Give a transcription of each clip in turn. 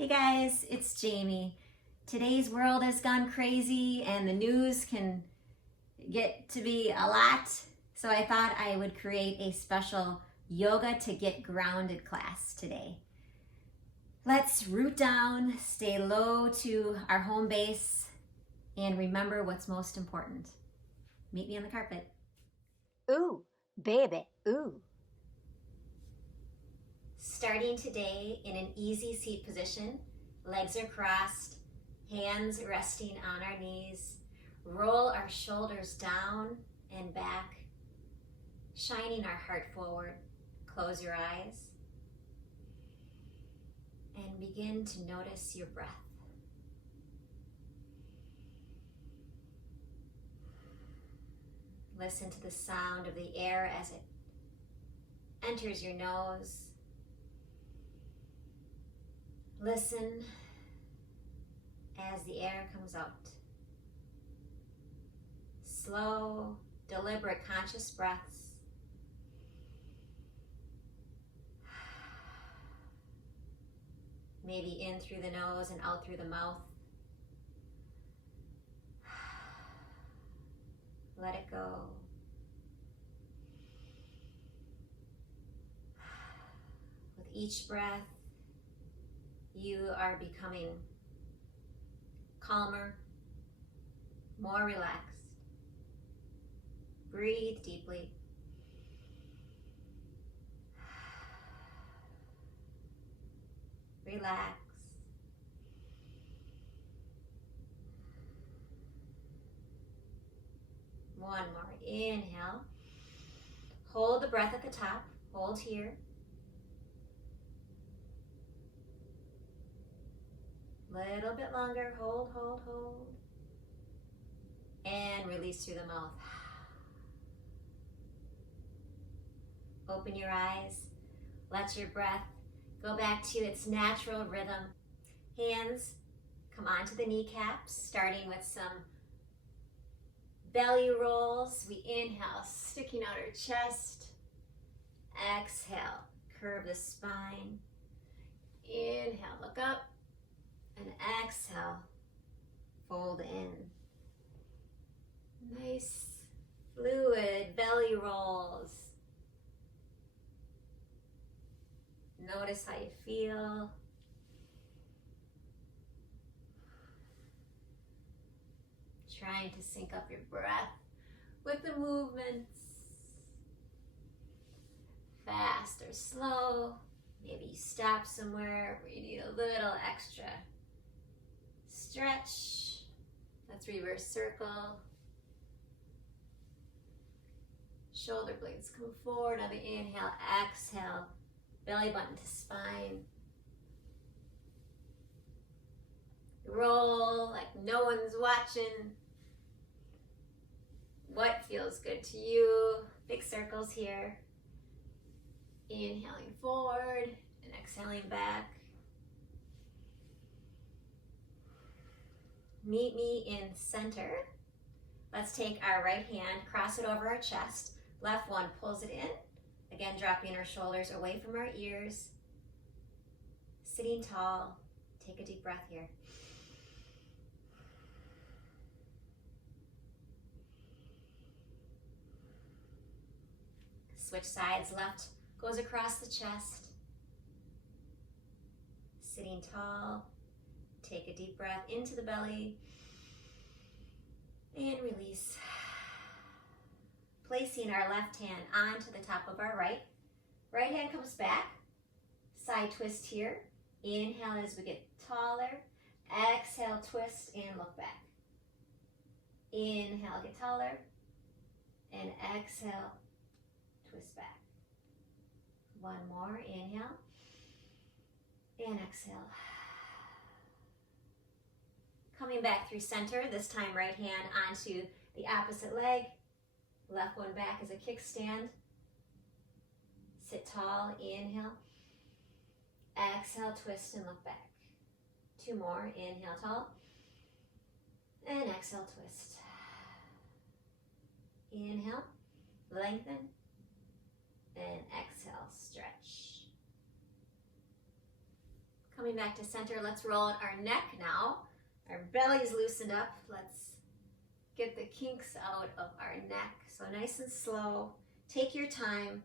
Hey guys, it's Jaime. Today's world has gone crazy and the news can get to be a lot. So I thought I would create a special yoga to get grounded class today. Let's root down, stay low to our home base, and remember what's most important. Meet me on the carpet. Ooh, baby, ooh. Starting today in an easy seat position, legs are crossed, hands resting on our knees. Roll our shoulders down and back, shining our heart forward. Close your eyes and begin to notice your breath. Listen to the sound of the air as it enters your nose. Listen as the air comes out. Slow, deliberate, conscious breaths. Maybe in through the nose and out through the mouth. Let it go. With each breath, you are becoming calmer, more relaxed. Breathe deeply. Relax. One more. Inhale. Hold the breath at the top. Hold here. Little bit longer. Hold, hold, hold. And release through the mouth. Open your eyes. Let your breath go back to its natural rhythm. Hands come onto the kneecaps, starting with some belly rolls. We inhale, sticking out our chest. Exhale, curve the spine. Inhale, look up. And exhale, fold in. Nice, fluid belly rolls. Notice how you feel. Trying to sync up your breath with the movements. Fast or slow. Maybe you stop somewhere where you need a little extra stretch. Let's reverse circle. Shoulder blades come forward on the inhale, exhale. Belly button to spine. Roll like no one's watching. What feels good to you? Big circles here. Inhaling forward and exhaling back. Meet me in center. Let's take our right hand, cross it over our chest. Left one pulls it in. Again, dropping our shoulders away from our ears. Sitting tall. Take a deep breath here. Switch sides. Left goes across the chest. Sitting tall. Take a deep breath into the belly. And release. Placing our left hand onto the top of our right. Right hand comes back. Side twist here. Inhale as we get taller. Exhale, twist and look back. Inhale, get taller. And exhale, twist back. One more. Inhale. And exhale. Coming back through center. This time right hand onto the opposite leg. Left one back as a kickstand. Sit tall, inhale. Exhale, twist and look back. Two more, inhale tall. And exhale, twist. Inhale, lengthen. And exhale, stretch. Coming back to center, let's roll out our neck now. Our belly's loosened up. Let's get the kinks out of our neck. So nice and slow. Take your time.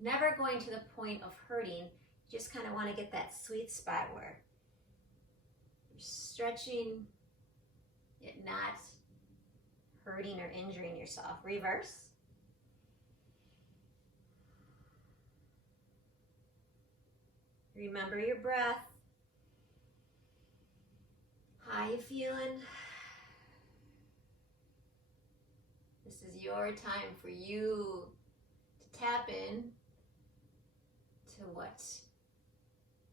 Never going to the point of hurting. You just kind of want to get that sweet spot where you're stretching, yet not hurting or injuring yourself. Reverse. Remember your breath. How you feeling? This is your time for you to tap in to what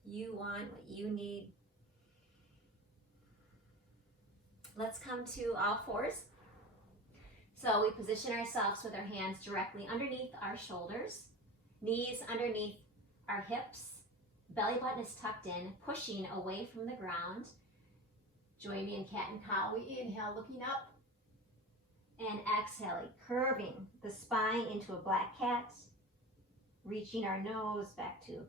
you want, what you need. Let's come to all fours. So we position ourselves with our hands directly underneath our shoulders, knees underneath our hips, belly button is tucked in, pushing away from the ground. Join me in cat and cow. We inhale, looking up, and exhaling, curving the spine into a black cat, reaching our nose back to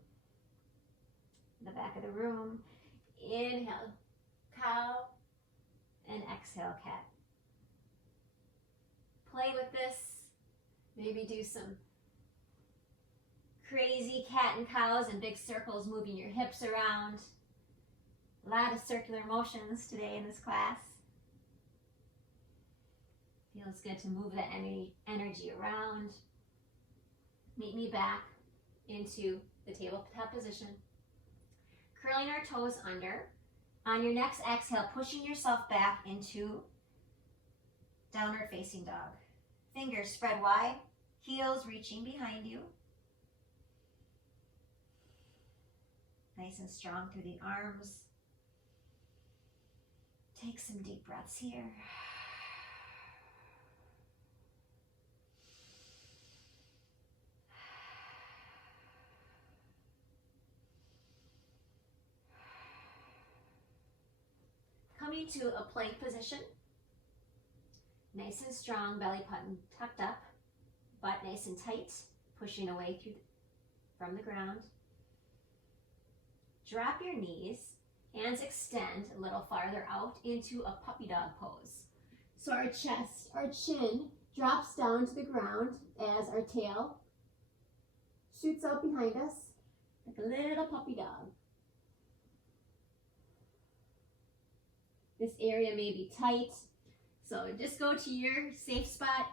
the back of the room. Inhale, cow, and exhale, cat. Play with this. Maybe do some crazy cat and cows and big circles, moving your hips around. A lot of circular motions today in this class. Feels good to move that energy around. Meet me back into the tabletop position. Curling our toes under. On your next exhale, pushing yourself back into downward facing dog. Fingers spread wide, heels reaching behind you. Nice and strong through the arms. Take some deep breaths here. Coming to a plank position. Nice and strong, belly button tucked up, butt nice and tight, pushing away from the ground. Drop your knees, hands extend a little farther out into a puppy dog pose. So our chest, our chin drops down to the ground as our tail shoots out behind us like a little puppy dog. This area may be tight, so just go to your safe spot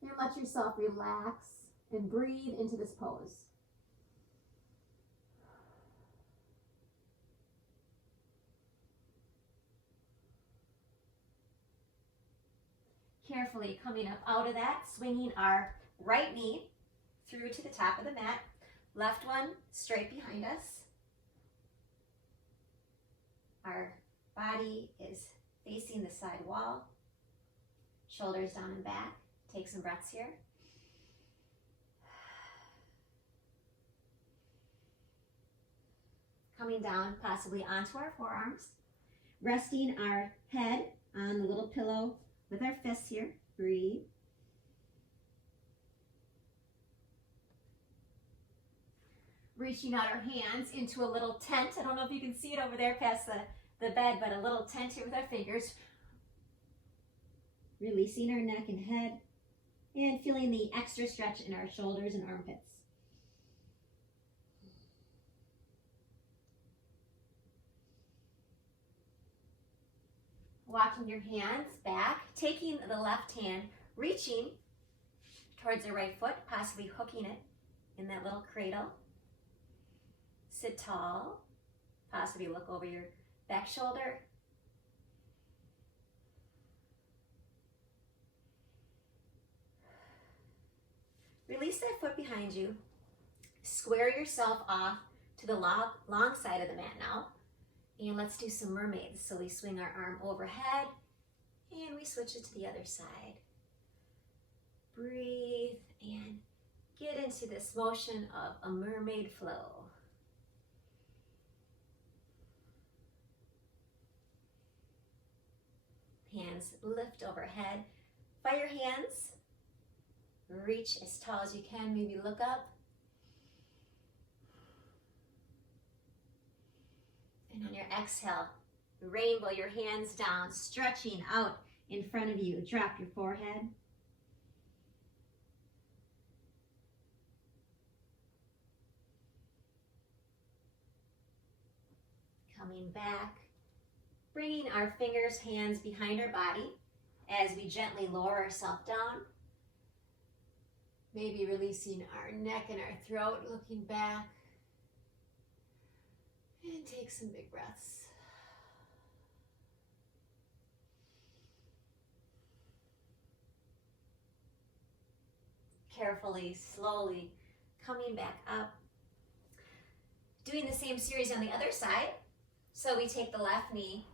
and let yourself relax and breathe into this pose. Carefully coming up out of that, swinging our right knee through to the top of the mat, left one straight behind us. Our body is facing the side wall, shoulders down and back. Take some breaths here. Coming down possibly onto our forearms, resting our head on the little pillow with our fists here. Breathe. Reaching out our hands into a little tent. I don't know if you can see it over there past the bed, but a little tent here with our fingers. Releasing our neck and head and feeling the extra stretch in our shoulders and armpits. Walking your hands back, taking the left hand, reaching towards the right foot, possibly hooking it in that little cradle. Sit tall, possibly look over your back shoulder. Release that foot behind you. Square yourself off to the long side of the mat now. And let's do some mermaids. So we swing our arm overhead and we switch it to the other side. Breathe and get into this motion of a mermaid flow. Hands lift overhead. By your hands, reach as tall as you can. Maybe look up And your exhale, rainbow your hands down, stretching out in front of you. Drop your forehead. Coming back, bringing our fingers, hands behind our body as we gently lower ourselves down. Maybe releasing our neck and our throat, looking back. And take some big breaths. Carefully, slowly coming back up. Doing the same series on the other side. So we take the left knee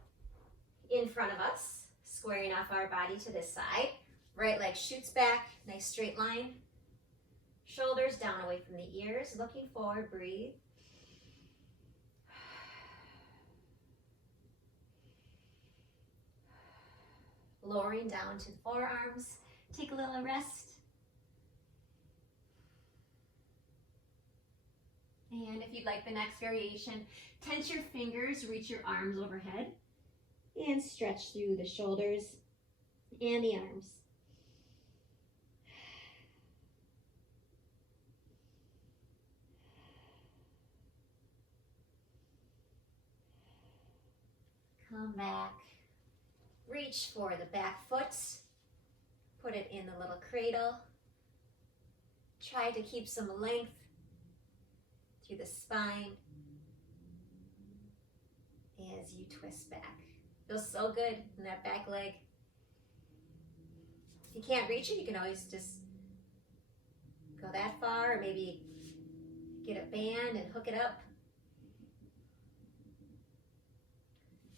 in front of us, squaring off our body to this side. Right leg shoots back, nice straight line. Shoulders down away from the ears, looking forward, breathe. Lowering down to the forearms. Take a little rest. And if you'd like the next variation, tense your fingers, reach your arms overhead, and stretch through the shoulders and the arms. Come back. Reach for the back foot. Put it in the little cradle. Try to keep some length through the spine as you twist back. Feels so good in that back leg. If you can't reach it, you can always just go that far, or maybe get a band and hook it up.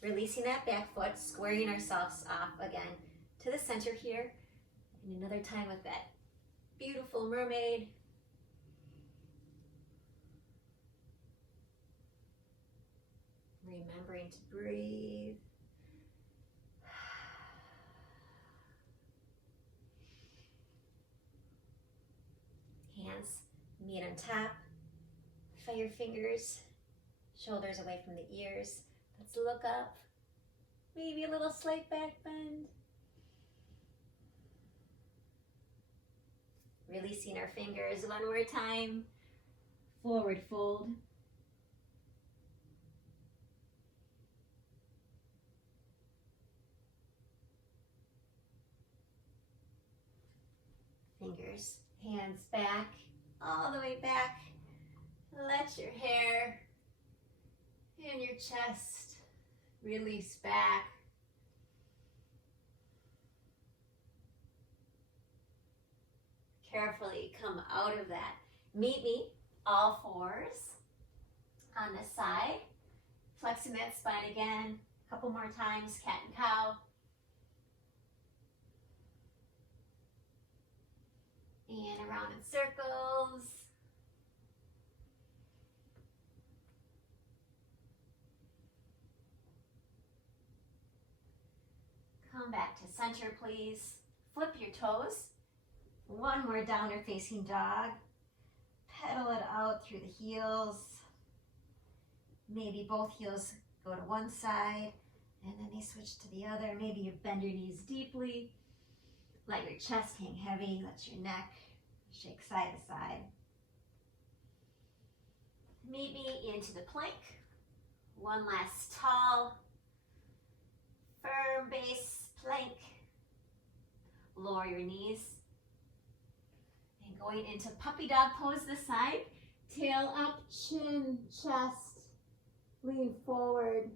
Releasing that back foot, squaring ourselves off again to the center here. And another time with that beautiful mermaid. Remembering to breathe. Hands meet on top. Feel your fingers, shoulders away from the ears. Let's look up. Maybe a little slight back bend. Releasing our fingers one more time. Forward fold. Fingers, hands back, all the way back. Let your hair and your chest release back. Carefully come out of that. Meet me, all fours on this side. Flexing that spine again. A couple more times, cat and cow. And around in circles. Come back to center, please. Flip your toes. One more downward facing dog. Pedal it out through the heels. Maybe both heels go to one side and then they switch to the other. Maybe you bend your knees deeply. Let your chest hang heavy. Let your neck shake side to side. Meet me into the plank. One last tall, firm base plank. Lower your knees. And going into puppy dog pose this side. Tail up, chin, chest. Lean forward.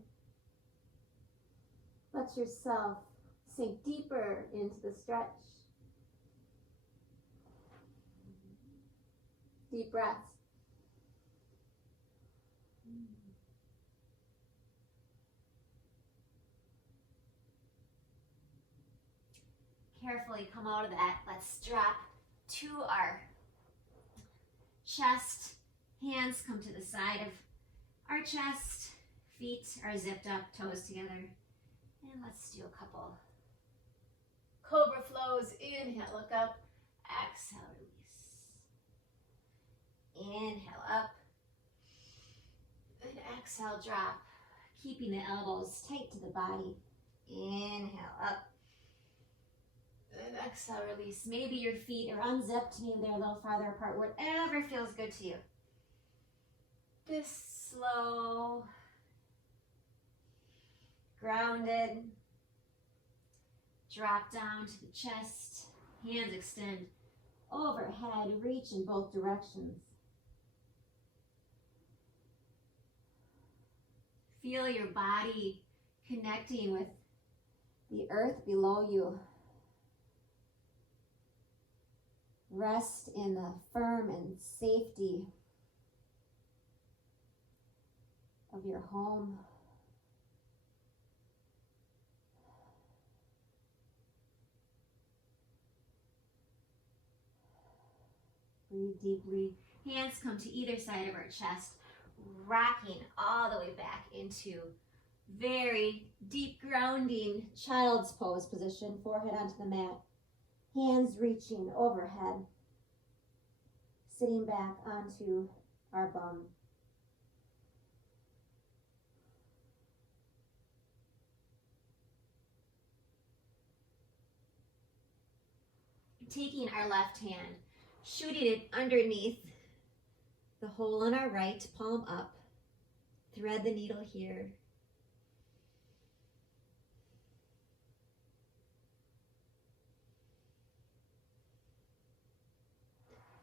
Let yourself sink deeper into the stretch. Deep breaths. Carefully come out of that. Let's drop to our chest. Hands come to the side of our chest. Feet are zipped up, toes together. And let's do a couple cobra flows. Inhale, look up. Exhale, release. Inhale up. And exhale, drop. keeping the elbows tight to the body. Inhale up. And exhale, release. Maybe your feet are unzipped, maybe they're a little farther apart, whatever feels good to you. Just slow, grounded. Drop down to the chest, hands extend overhead, reach in both directions. Feel your body connecting with the earth below you. Rest in the firm and safety of your home. Breathe deeply. Hands come to either side of our chest, rocking all the way back into very deep grounding child's pose position, forehead onto the mat. Hands reaching overhead, sitting back onto our bum. Taking our left hand, shooting it underneath the hole in our right, palm up. Thread the needle here.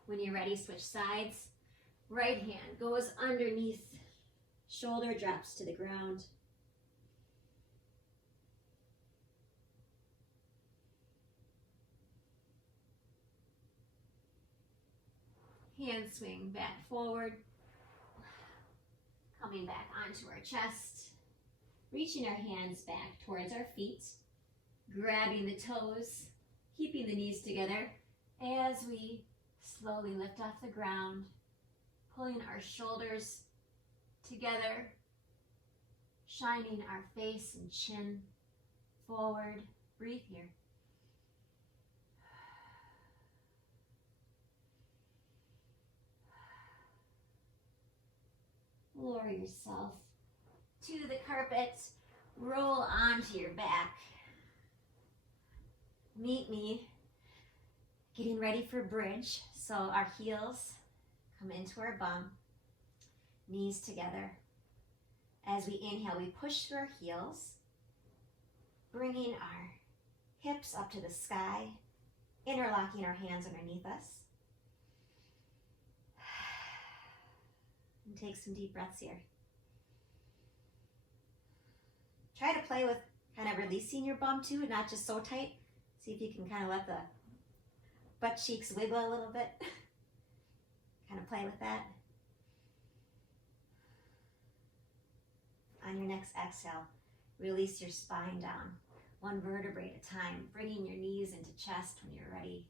When you're ready, switch sides. Right hand goes underneath, shoulder drops to the ground. Hand swing back forward, coming back onto our chest, reaching our hands back towards our feet, grabbing the toes, keeping the knees together as we slowly lift off the ground, pulling our shoulders together, shining our face and chin forward. Breathe here. Lower yourself to the carpet, roll onto your back. Meet me getting ready for bridge. So our heels come into our bum, knees together. As we inhale, we push through our heels, bringing our hips up to the sky, interlocking our hands underneath us. And take some deep breaths here. Try to play with kind of releasing your bum too, not just so tight. See if you can kind of let the butt cheeks wiggle a little bit. Kind of play with that. On your next exhale, release your spine down, one vertebrae at a time, bringing your knees into chest when you're ready,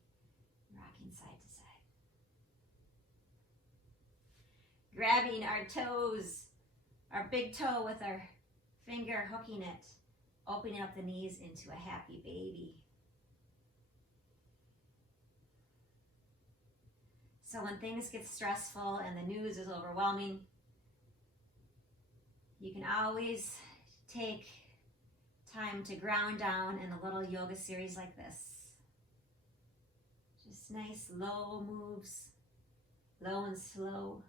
rocking side to side. Grabbing our toes, our big toe with our finger hooking it, opening up the knees into a happy baby. So when things get stressful and the news is overwhelming, you can always take time to ground down in a little yoga series like this. Just nice low moves, low and slow.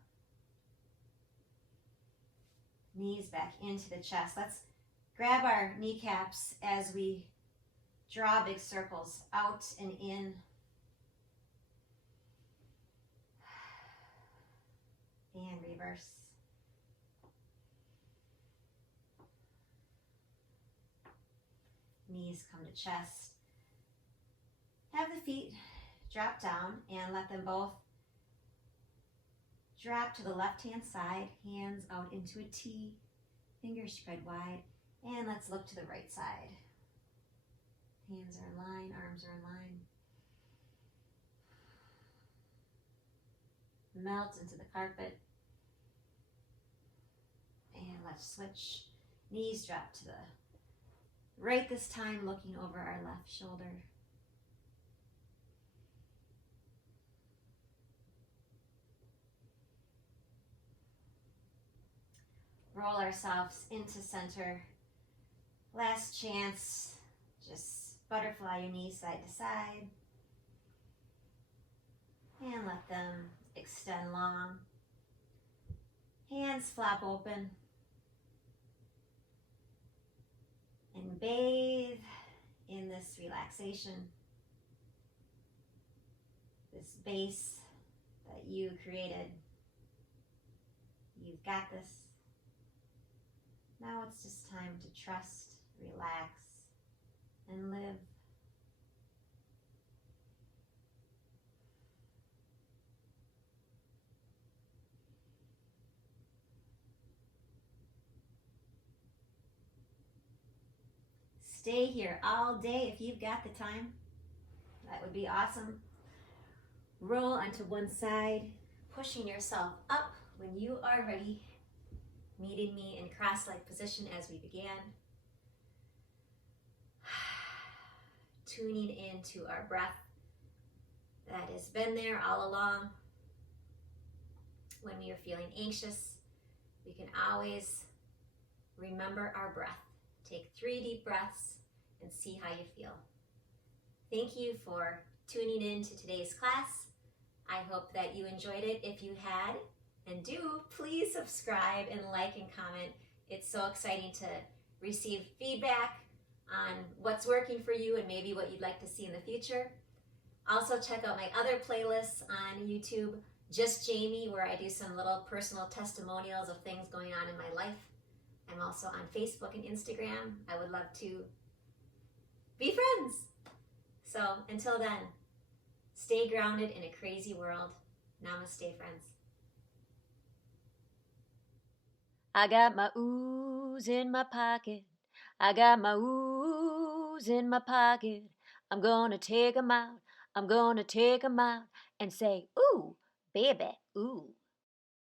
Knees back into the chest. Let's grab our kneecaps as we draw big circles out and in. And reverse. Knees come to chest. Have the feet drop down and let them both drop to the left-hand side, hands out into a T, fingers spread wide, and let's look to the right side. Hands are in line, arms are in line. Melt into the carpet. And let's switch. Knees drop to the right this time, looking over our left shoulder. roll ourselves into center. Last chance, just butterfly your knees side to side and let them extend long. Hands flap open and bathe in this relaxation, this base that you created. You've got this. Now it's just time to trust, relax, and live. Stay here all day if you've got the time. That would be awesome. Roll onto one side, pushing yourself up when you are ready. Meeting me in cross-leg position as we began. Tuning into our breath that has been there all along. When we are feeling anxious, we can always remember our breath. Take 3 deep breaths and see how you feel. Thank you for tuning in to today's class. I hope that you enjoyed it. If you had, and do, please subscribe and like and comment. It's so exciting to receive feedback on what's working for you and maybe what you'd like to see in the future. Also check out my other playlists on YouTube, Just Jaime, where I do some little personal testimonials of things going on in my life. I'm also on Facebook and Instagram. I would love to be friends. So until then, stay grounded in a crazy world. Namaste, friends. I got my ooze in my pocket. I got my ooze in my pocket. I'm gonna take 'em out. I'm gonna take 'em out and say, ooh, baby, ooh.